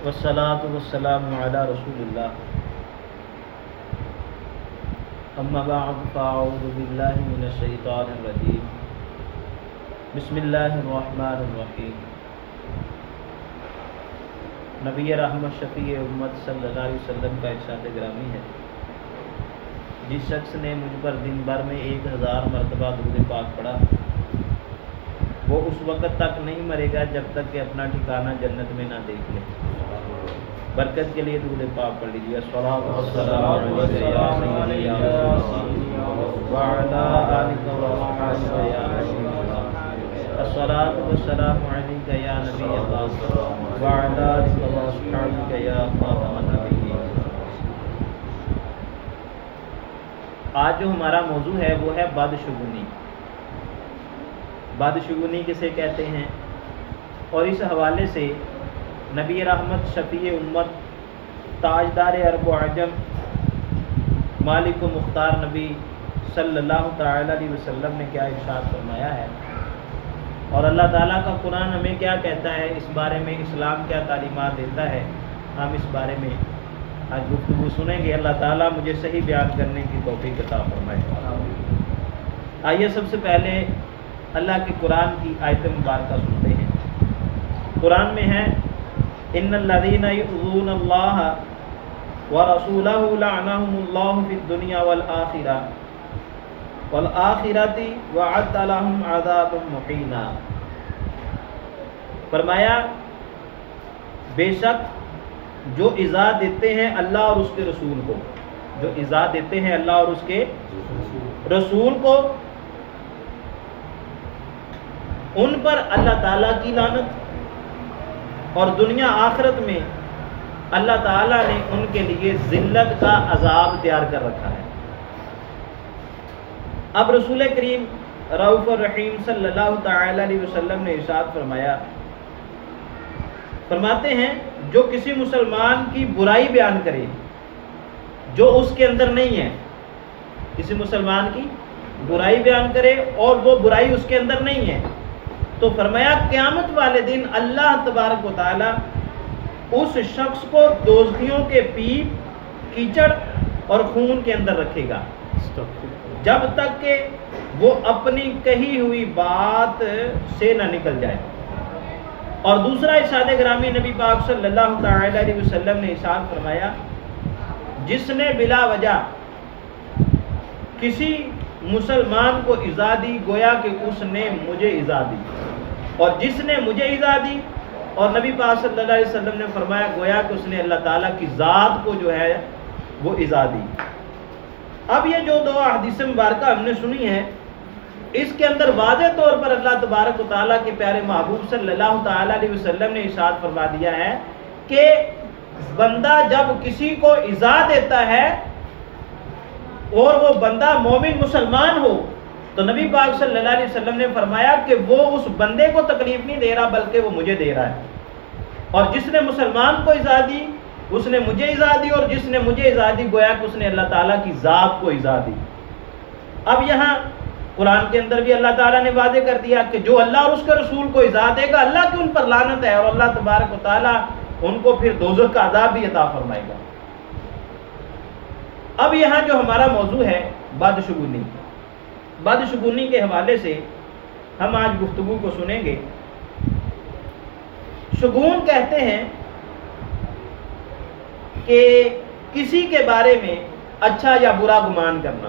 والصلاة والسلام على رسول اللہ اما بعد فاعوذ باللہ من الشیطان الرجیم بسم اللہ الرحمن الرحیم۔ نبی رحمت شفیع امت صلی اللہ علیہ وسلم کا ارشاد گرامی ہے، جس شخص نے مجھ پر دن بھر میں 1000 مرتبہ درود پاک پڑھا وہ اس وقت تک نہیں مرے گا جب تک کہ اپنا ٹھکانہ جنت میں نہ دیکھ لے۔ برکت کے لیے درود پاک پڑھ لیجیے۔ الصلاۃ والسلام علیک یا سیدی یا رسول اللہ وعلی آلک واصحابک یا حبیب اللہ۔ الصلاۃ والسلام علیک یا نبی اللہ وعلی آلک واصحابک یا خاتم النبیین۔ آج جو ہمارا موضوع ہے وہ ہے بدشگونی۔ بدشگونی کسے کہتے ہیں، اور اس حوالے سے نبی رحمت شفیع امت تاجدار عرب و عجم مالک و مختار نبی صلی اللہ تعالی علیہ وسلم نے کیا ارشاد فرمایا ہے، اور اللہ تعالیٰ کا قرآن ہمیں کیا کہتا ہے، اس بارے میں اسلام کیا تعلیمات دیتا ہے، ہم اس بارے میں آج گفتگو سنیں گے۔ اللہ تعالیٰ مجھے صحیح بیان کرنے کی توفیق عطا فرمائے۔ آئیے سب سے پہلے اللہ کے قرآن کی آیت مبارکہ سنتے ہیں۔ قرآن میں ہے ان الذین یؤذون اللہ ورسولہ لعنہم اللہ فی الدنیا والآخرہ والآخرۃ وأعد لہم عذابا مہینا۔ فرمایا بے شک جو ایذا دیتے ہیں اللہ اور اس کے رسول کو، جو ایذا دیتے ہیں اللہ اور اس کے رسول کو، ان پر اللہ تعالیٰ کی لعنت، اور دنیا آخرت میں اللہ تعالیٰ نے ان کے لیے ذلت کا عذاب تیار کر رکھا ہے۔ اب رسول کریم رؤوف الرحیم صلی اللہ تعالی علیہ وسلم نے ارشاد فرماتے ہیں جو کسی مسلمان کی برائی بیان کرے جو اس کے اندر نہیں ہے، کسی مسلمان کی برائی بیان کرے اور وہ برائی اس کے اندر نہیں ہے، تو فرمایا قیامت والے دن اللہ تبارک و تعالی اس شخص کو دوزخیوں کے پیپ، کیچڑ اور خون کے اندر رکھے گا جب تک کہ وہ اپنی کہی ہوئی بات سے نہ نکل جائے۔ اور دوسرا ارشاد گرامی نبی پاک صلی اللہ تعالی علیہ وسلم نے ارشاد فرمایا جس نے بلا وجہ کسی مسلمان کو ایذا دی گویا کہ اس نے مجھے ایذا دی، اور جس نے مجھے ایذا دی، اور نبی پاک صلی اللہ علیہ وسلم نے فرمایا گویا کہ اس نے اللہ تعالیٰ کی ذات کو جو ہے وہ ایذا دی۔ اب یہ جو دو حدیث مبارکہ ہم نے سنی ہے، اس کے اندر واضح طور پر اللہ تبارک و تعالیٰ کے پیارے محبوب صلی اللہ تعالی علیہ وسلم نے ارشاد فرما دیا ہے کہ بندہ جب کسی کو ایذا دیتا ہے اور وہ بندہ مومن مسلمان ہو تو نبی پاک صلی اللہ علیہ وسلم نے فرمایا کہ وہ اس بندے کو تکلیف نہیں دے رہا بلکہ وہ مجھے دے رہا ہے، اور جس نے مسلمان کو ایذا دی اس نے مجھے ایذا دی، اور جس نے مجھے ایذا دی گویا کہ اس نے اللہ تعالیٰ کی ذات کو ایذا دی۔ اب یہاں قرآن کے اندر بھی اللہ تعالیٰ نے واضح کر دیا کہ جو اللہ اور اس کے رسول کو ایذا دے گا اللہ کی ان پر لعنت ہے، اور اللہ تبارک و تعالیٰ ان کو پھر دوزخ کا عذاب بھی عطا فرمائے گا۔ اب یہاں جو ہمارا موضوع ہے بدشگونی، بدشگونی کے حوالے سے ہم آج گفتگو کو سنیں گے۔ شگون کہتے ہیں کہ کسی کے بارے میں اچھا یا برا گمان کرنا،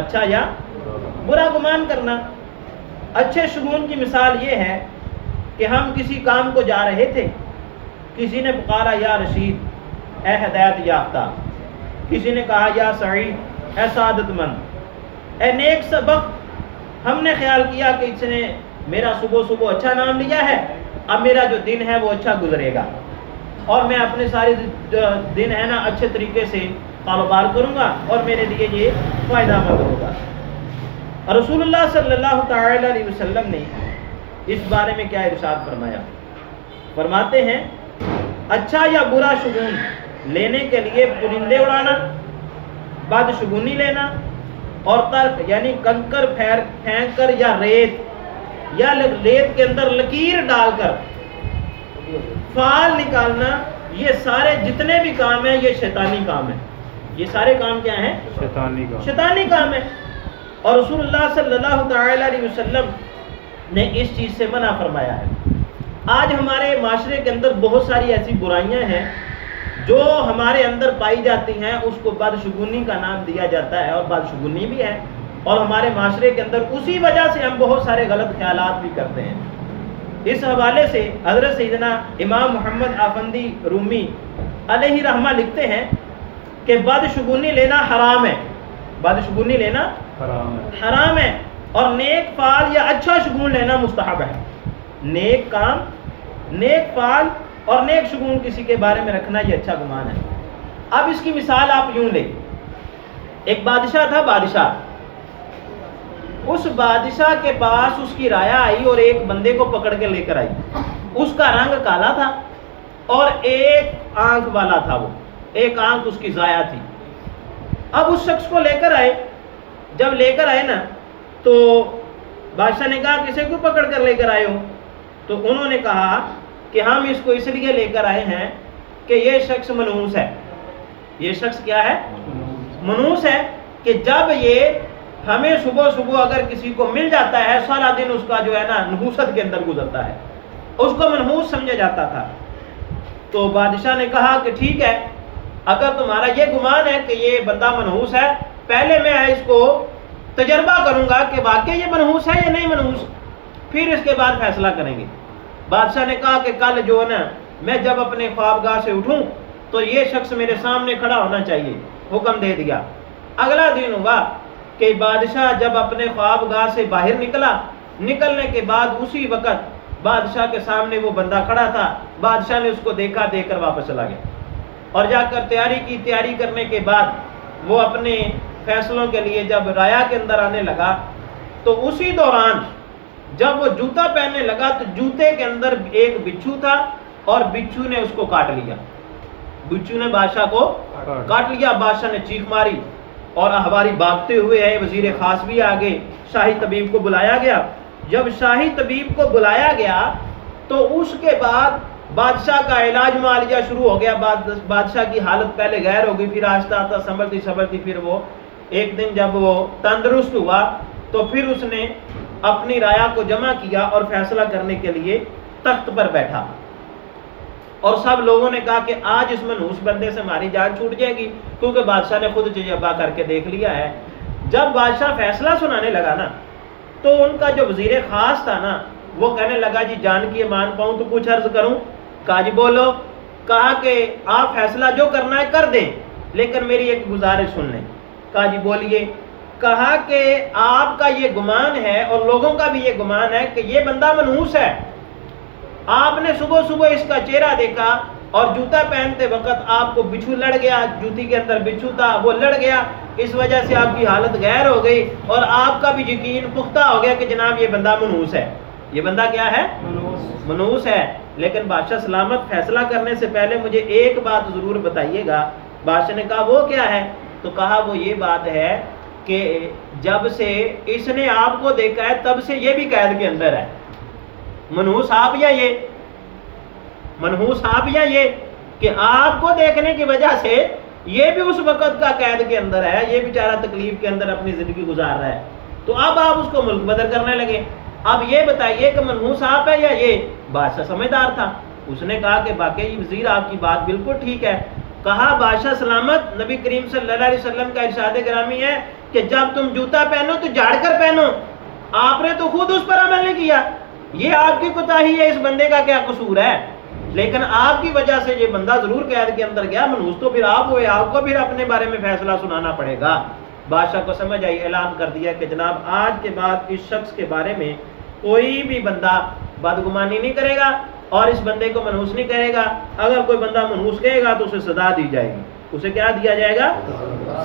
اچھا یا برا گمان کرنا۔ اچھے شگون کی مثال یہ ہے کہ ہم کسی کام کو جا رہے تھے، کسی نے پکارا یا رشید اے ہدایت یافتہ، کسی نے کہا یا سعید اے سعادت مند، اے نیک سبق۔ ہم نے خیال کیا کہ اس نے میرا صبح اچھا نام لیا ہے، اب میرا جو دن ہے وہ اچھا گزرے گا، اور میں اپنے سارے دن ہے نا اچھے طریقے سے کاروبار کروں گا اور میرے لیے یہ فائدہ مند ہوگا۔ اور رسول اللہ صلی اللہ تعالی علیہ وسلم نے اس بارے میں کیا ارشاد فرمایا، فرماتے ہیں اچھا یا برا شگون لینے کے لیے پرندے اڑانا، بدشگونی لینا، اور ترک یعنی کنکر پھینک کر یا ریت کے اندر لکیر ڈال کر فعال نکالنا، یہ سارے جتنے بھی کام ہیں یہ شیطانی کام ہیں. یہ سارے کام کیا ہیں؟ شیطانی کام ہے. اور رسول اللہ صلی اللہ تعالی علیہ وسلم نے اس چیز سے منع فرمایا ہے. آج ہمارے معاشرے کے اندر بہت ساری ایسی برائیاں ہیں جو ہمارے اندر پائی جاتی ہیں، اس کو بدشگونی کا نام دیا جاتا ہے، اور بدشگونی بھی ہے. اور ہمارے معاشرے کے اندر اسی وجہ سے ہم بہت سارے غلط خیالات بھی کرتے ہیں. اس حوالے سے حضرت سیدنا امام محمد آفندی رومی علیہ رحمہ لکھتے ہیں کہ بدشگونی لینا حرام ہے. بدشگونی لینا حرام ہے، اور نیک فعل یا اچھا شگون لینا مستحب ہے. نیک کام، نیک فعل اور نیک شگون کسی کے بارے میں رکھنا یہ اچھا گمان ہے. اب اس کی مثال آپ یوں لیں. ایک بادشاہ تھا. بادشاہ، اس بادشاہ کے پاس اس کی رایا آئی اور ایک بندے کو پکڑ کے لے کر آئی. اس کا رنگ کالا تھا اور ایک آنکھ والا تھا، وہ ایک آنکھ اس کی ضائع تھی. اب اس شخص کو لے کر آئے. جب لے کر آئے نا تو بادشاہ نے کہا کسے کو پکڑ کر لے کر آئے ہو؟ تو انہوں نے کہا کہ ہم اس کو اس لیے لے کر آئے ہیں کہ یہ شخص منحوس ہے. یہ شخص کیا ہے؟ منحوس ہے، کہ جب یہ ہمیں صبح صبح اگر کسی کو مل جاتا ہے سارا دن اس کا جو ہے نا نحوست کے اندر گزرتا ہے، اس کو منحوس سمجھا جاتا تھا. تو بادشاہ نے کہا کہ ٹھیک ہے، اگر تمہارا یہ گمان ہے کہ یہ بندہ منحوس ہے، پہلے میں اس کو تجربہ کروں گا کہ واقعی یہ منحوس ہے یا نہیں منحوس، پھر اس کے بعد فیصلہ کریں گے. بادشاہ نے کہا کہ کل جو ہے نا میں جب اپنے خوابگاہ سے اٹھوں تو یہ شخص میرے سامنے کھڑا ہونا چاہیے. حکم دے دیا. اگلا دن ہوا کہ بادشاہ جب اپنے خوابگاہ سے باہر نکلا، نکلنے کے بعد اسی وقت بادشاہ کے سامنے وہ بندہ کھڑا تھا. بادشاہ نے اس کو دیکھا، دیکھ کر واپس چلا گیا اور جا کر تیاری کی. تیاری کرنے کے بعد وہ اپنے فیصلوں کے لیے جب رایا کے اندر آنے لگا تو اسی دوران جب وہ جوتا پہننے لگا تو جوتے کے اندر ایک بچھو تھا اور بچھو نے اس کو کاٹ لیا. بچھو نے بادشاہ کو کاٹ لیا. بادشاہ نے چیخ ماری اور احباری بھاگتے ہوئے آئے. وزیر خاص بھی آگے. شاہی طبیب کو بلایا گیا. جب شاہی طبیب کو بلایا گیا تو اس کے بعد بادشاہ کا علاج معالجہ شروع ہو گیا. بادشاہ کی حالت پہلے غیر ہو گئی، پھر آہستہ آہستہ سنبھلتی پھر وہ ایک دن جب وہ تندرست ہوا تو پھر اس نے اپنی رایا کو جمع کیا اور فیصلہ کرنے کے لیے تخت پر بیٹھا. اور سب لوگوں نے کہا کہ آج اس منحوس بندے سے ہماری جان چھوٹ جائے گی، کیونکہ بادشاہ نے خود تجربہ کر کے دیکھ لیا ہے. جب بادشاہ فیصلہ سنانے لگا نا تو ان کا جو وزیر خاص تھا نا وہ کہنے لگا جی جان کی امان پاؤں تو کچھ عرض کروں. کہا جی بولو. کہا کہ آپ فیصلہ جو کرنا ہے کر دیں، لیکن میری ایک گزارش سن لیں. کہا جی بولیے. کہا کہ آپ کا یہ گمان ہے اور لوگوں کا بھی یہ گمان ہے کہ یہ بندہ منحوس ہے. آپ نے صبح صبح اس کا چہرہ دیکھا اور جوتا پہنتے وقت آپ کو بچھو لڑ گیا، جوتی کے اندر بچھو تھا وہ لڑ گیا، اس وجہ سے آپ کی حالت غیر ہو گئی اور آپ کا بھی یقین پختہ ہو گیا کہ جناب یہ بندہ منحوس ہے. یہ بندہ کیا ہے؟ منحوس ہے. لیکن بادشاہ سلامت فیصلہ کرنے سے پہلے مجھے ایک بات ضرور بتائیے گا. بادشاہ نے کہا وہ کیا ہے؟ تو کہا وہ یہ بات ہے کہ جب سے اس نے آپ کو دیکھا ہے تب سے یہ بھی قید کے اندر ہے. منحوس آپ یا یہ؟ منحوس آپ یا یہ کہ آپ کو دیکھنے کی وجہ سے یہ بھی اس وقت کا قید کے اندر ہے، یہ بیچارہ تکلیف کے اندر اپنی زندگی گزار رہا ہے، تو اب آپ اس کو ملک بدر کرنے لگے. اب یہ بتائیے کہ منحوس آپ ہے یا یہ؟ بادشاہ سمجھدار تھا، اس نے کہا کہ واقعی وزیر آپ کی بات بالکل ٹھیک ہے. کہا بادشاہ سلامت نبی کریم صلی اللہ علیہ وسلم کا ارشاد گرامی ہے کہ جب تم جوتا پہنو تو جھاڑ کر پہنو. آپ نے تو خود اس پر عمل نہیں کیا، یہ آپ کی کوتاہی ہے، اس بندے کا کیا قصور ہے؟ لیکن آپ کی وجہ سے یہ بندہ ضرور قید کے اندر گیا. منحوس تو پھر آپ ہوئے، آپ کو پھر اپنے بارے میں فیصلہ سنانا پڑے گا. بادشاہ کو سمجھ آئی، اعلان کر دیا کہ جناب آج کے بعد اس شخص کے بارے میں کوئی بھی بندہ بدگمانی نہیں کرے گا اور اس بندے کو منحوس نہیں کرے گا. اگر کوئی بندہ منحوس کہے گا تو اسے سزا دی جائے گی. اسے کیا دیا جائے گا؟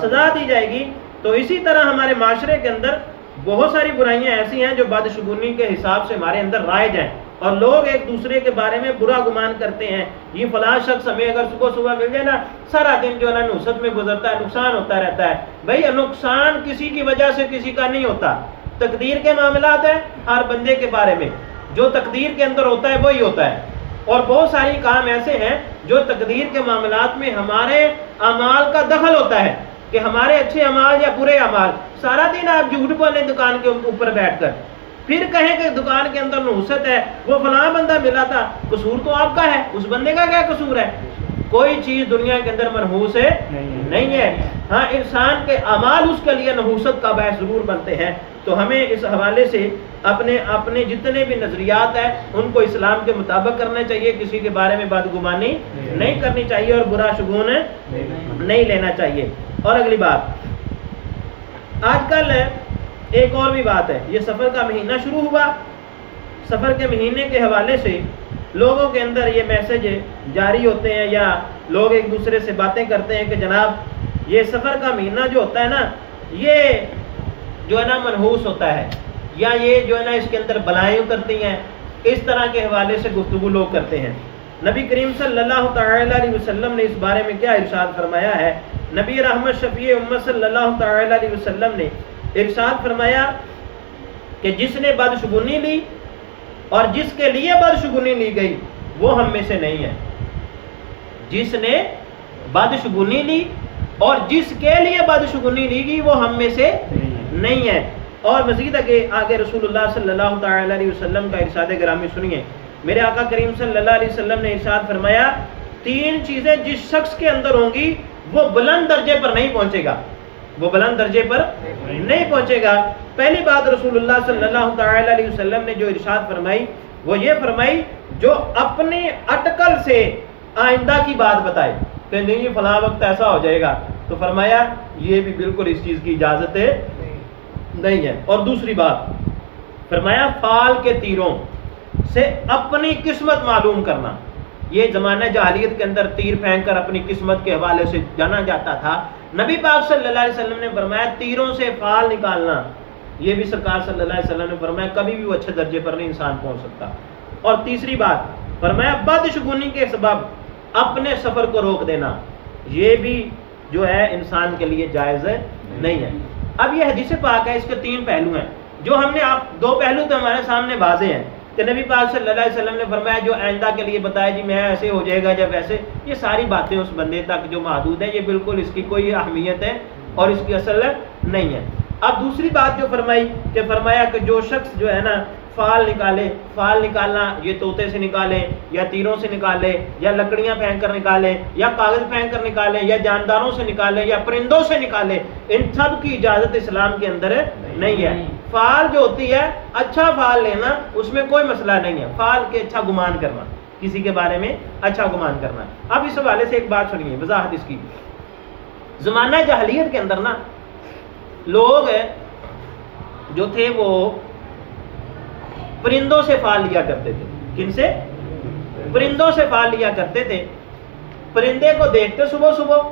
سزا دی جائے گی. تو اسی طرح ہمارے معاشرے کے اندر بہت ساری برائیاں ایسی ہیں جو بدشگونی کے حساب سے ہمارے اندر رائج ہیں اور لوگ ایک دوسرے کے بارے میں برا گمان کرتے ہیں. یہ فلاں شخص ہمیں اگر صبح صبح مل جائے نا سارا دن جو ہے نا نحوست میں گزرتا ہے، نقصان ہوتا رہتا ہے. بھائی نقصان کسی کی وجہ سے کسی کا نہیں ہوتا، تقدیر کے معاملات ہیں ہر بندے کے بارے میں، جو تقدیر کے اندر ہوتا ہے وہی ہوتا ہے. اور بہت ساری کام ایسے ہیں جو تقدیر کے معاملات میں ہمارے اعمال کا دخل ہوتا ہے کہ ہمارے اچھے اعمال یا برے اعمال، سارا دن آپ جھوٹ بولیں دکان کے اوپر بیٹھ کر، پھر کہیں کہ دکان کے اندر نحوست ہے، وہ فلاں بندہ ملا تھا، قصور تو آپ کا ہے، اس بندے کا کیا قصور ہے؟ کوئی چیز دنیا کے اندر منحوس ہے نہیں ہے۔ ہاں انسان کے اعمال اس کے لیے نحوست کا باعث ضرور بنتے ہیں۔ تو ہمیں اس حوالے سے اپنے جتنے بھی نظریات ہیں ان کو اسلام کے مطابق کرنا چاہیے، کسی کے بارے میں بدگمانی نہیں کرنی چاہیے اور برا شگون نہیں لینا چاہیے۔ اور اگلی بات، آج کل ایک اور بھی بات ہے، یہ سفر کا مہینہ شروع ہوا، سفر کے مہینے کے حوالے سے لوگوں کے اندر یہ میسج جاری ہوتے ہیں یا لوگ ایک دوسرے سے باتیں کرتے ہیں کہ جناب یہ سفر کا مہینہ جو ہوتا ہے نا، یہ جو ہے نا منحوس ہوتا ہے، یا یہ جو ہے نا اس کے اندر بلائیں اترتی ہیں، اس طرح کے حوالے سے گفتگو لوگ کرتے ہیں۔ نبی کریم صلی اللہ تعالی علیہ وسلم نے اس بارے میں کیا ارشاد فرمایا ہے؟ نبی رحمت شفیع امت صلی اللہ تعالی علیہ وسلم نے ارشاد فرمایا کہ جس نے بدشگونی لی اور جس کے لیے بدشگونی لی گئی وہ ہم میں سے نہیں ہے۔ جس نے بدشگونی لی اور جس کے لیے بدشگونی لی گئی وہ ہم میں سے نہیں ہے۔ اور مزید آگے رسول اللہ صلی اللہ تعالی علیہ وسلم کا ارشاد گرامی سنیے۔ میرے آقا کریم صلی اللہ علیہ وسلم نے ارشاد فرمایا، 3 چیزیں جس شخص کے اندر ہوں گی وہ بلند درجے پر نہیں پہنچے گا، وہ بلند درجے پر نہیں پہنچے گا۔ پہلی بات رسول اللہ صلی اللہ تعالی علیہ وسلم نے جو ارشاد فرمائی وہ یہ فرمائی، جو اپنی اٹکل سے آئندہ کی بات بتائے کہ نہیں یہ فلاں وقت ایسا ہو جائے گا، تو فرمایا یہ بھی بالکل اس چیز کی اجازت نہیں ہے۔ اور دوسری بات فرمایا، فال کے تیروں سے اپنی قسمت معلوم کرنا۔ یہ زمانہ جاہلیت کے اندر تیر پھینک کر اپنی قسمت کے حوالے سے جانا جاتا تھا۔ نبی پاک صلی اللہ علیہ وسلم نے فرمایا تیروں سے فال نکالنا، یہ بھی سرکار صلی اللہ علیہ وسلم نے فرمایا کبھی بھی وہ اچھے درجے پر نہیں انسان پہنچ سکتا۔ اور تیسری بات فرمایا، بدشگونی کے سبب اپنے سفر کو روک دینا، یہ بھی جو ہے انسان کے لیے جائز نہیں ہے۔ اب یہ حدیث پاک ہے، اس کے 3 پہلو ہیں، جو ہم نے 2 پہلو تو ہمارے سامنے واضح ہیں کہ نبی پاک صلی اللہ علیہ وسلم نے فرمایا جو آئندہ کے لیے بتایا جی میں ایسے ہو جائے گا جب ایسے، یہ ساری باتیں اس بندے تک جو محدود ہیں، یہ بالکل اس کی کوئی اہمیت ہے اور اس کی اصل نہیں ہے۔ اب دوسری بات جو فرمائی کہ فرمایا کہ جو شخص جو ہے نا فال نکالے، فال نکالنا یہ طوطے سے نکالے یا تیروں سے نکالے یا لکڑیاں پھینک کر نکالے یا کاغذ پھینک کر نکالے یا جانداروں سے نکالے یا پرندوں سے نکالے، ان سب کی اجازت اسلام کے اندر نہیں ہے۔ فال جو ہوتی ہے اچھا فال لینا، اس میں کوئی مسئلہ نہیں ہے، فال کے اچھا گمان کرنا، کسی کے بارے میں اچھا گمان کرنا۔ اب اس حوالے سے ایک بات سنیے، وضاحت اس کی۔ زمانہ جاہلیت کے اندر نا لوگ جو تھے وہ پرندوں سے فال لیا کرتے تھے۔ کن سے؟ پرندوں سے فال لیا کرتے تھے۔ پرندے کو دیکھتے صبح صبح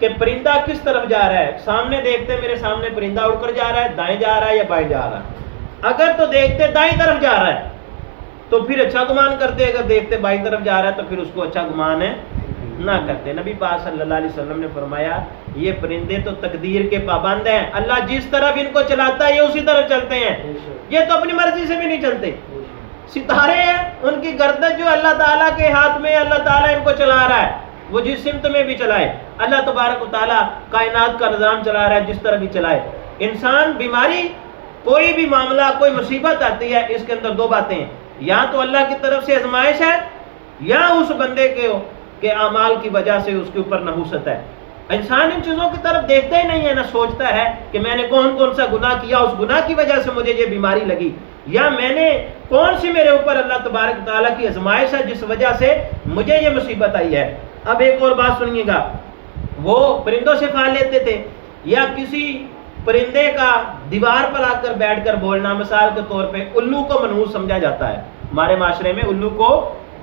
کہ پرندہ کس طرف جا رہا ہے، سامنے دیکھتے میرے سامنے پرندہ اڑ کر جا رہا ہے، دائیں جا رہا ہے یا بائیں جا رہا ہے۔ اگر تو دیکھتے دائیں طرف جا رہا ہے تو پھر اچھا گمان کرتے، اگر دیکھتے بائیں طرف جا رہا ہے تو پھر اس کو اچھا گمان نہ کرتے۔ نبی پاک صلی اللہ علیہ وسلم نے فرمایا یہ پرندے تو تقدیر کے پابند ہیں، اللہ جس طرف ان کو چلاتا ہے یہ اسی طرف چلتے ہیں، یہ تو اپنی مرضی سے بھی نہیں چلتے۔ ستارے ہیں ان کی گردن جو اللہ تعالیٰ کے ہاتھ میں، اللہ تعالیٰ ان کو چلا رہا ہے، وہ جس سمت میں بھی چلائے، اللہ تبارک و تعالیٰ کائنات کا نظام چلا رہا ہے جس طرح بھی چلائے۔ انسان بیماری، کوئی بھی معاملہ، کوئی مصیبت آتی ہے، اس کے اندر 2 باتیں ہیں، یا تو اللہ کی طرف سے آزمائش ہے یا اس بندے کے اعمال کی وجہ سے اس کے اوپر نحوست ہے۔ انسان ان چیزوں کی طرف دیکھتا ہی نہیں ہے، نہ سوچتا ہے کہ میں نے کون سا گناہ کیا، اس گناہ کی وجہ سے مجھے یہ بیماری لگی، یا میں نے کون سی میرے اوپر اللہ تبارک تعالیٰ کی آزمائش ہے جس وجہ سے مجھے یہ مصیبت آئی ہے۔ اب ایک اور بات سنیے گا، وہ پرندوں سے فال لیتے تھے یا کسی پرندے کا دیوار پر آ کر بیٹھ کر بولنا، مثال کے طور پہ الو کو منحوس سمجھا جاتا ہے، ہمارے معاشرے میں الو کو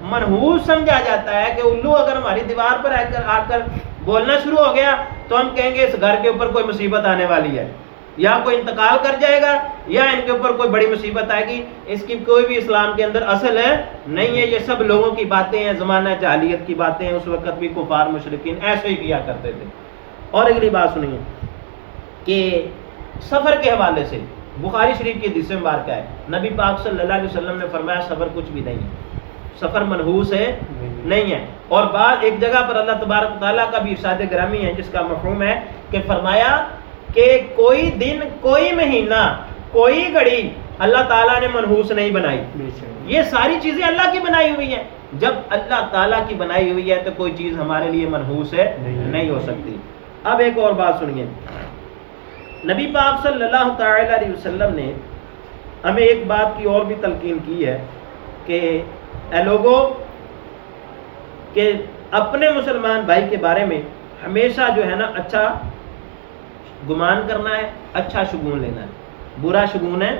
منحوس سمجھا جاتا ہے کہ الو اگر ہماری دیوار پر آ کر بولنا شروع ہو گیا تو ہم کہیں گے اس گھر کے اوپر کوئی مصیبت آنے والی ہے، یا کوئی انتقال کر جائے گا، یا ان کے اوپر کوئی بڑی مصیبت آئے گی۔ اس کی کوئی بھی اسلام کے اندر اصل نہیں ہے، یہ سب لوگوں کی باتیں ہیں، زمانہ جاہلیت کی باتیں ہیں، اس وقت بھی کفار مشرکین ایسے ہی کیا کرتے تھے۔ اور اگلی بات سنیے کہ سفر کے حوالے سے بخاری شریف کی حدیث مبارکہ ہے، نبی پاک صلی اللہ علیہ وسلم نے فرمایا سفر کچھ بھی نہیں ہے، سفر منحوس ہے نہیں ہے. اور بعد ایک جگہ پر اللہ تبارک تعالیٰ کا بھی ارشاد گرامی ہے جس کا مفہوم ہے کہ فرمایا کہ کوئی دن، کوئی مہینہ، کوئی گھڑی اللہ تعالیٰ نے منحوس نہیں بنائی. یہ ساری چیزیں اللہ کی بنائی ہوئی ہیں. جب اللہ تعالیٰ کی بنائی ہوئی ہے تو کوئی چیز ہمارے لیے منحوس ہے نہیں ہو سکتی. اب ایک اور بات سنیے، نبی پاک صلی اللہ تعالی علیہ وسلم نے ہمیں ایک بات کی اور بھی تلقین کی ہے کہ اے لوگوں، کہ اپنے مسلمان بھائی کے بارے میں ہمیشہ جو ہے نا اچھا گمان کرنا ہے، اچھا شگون لینا ہے، برا شگون ہے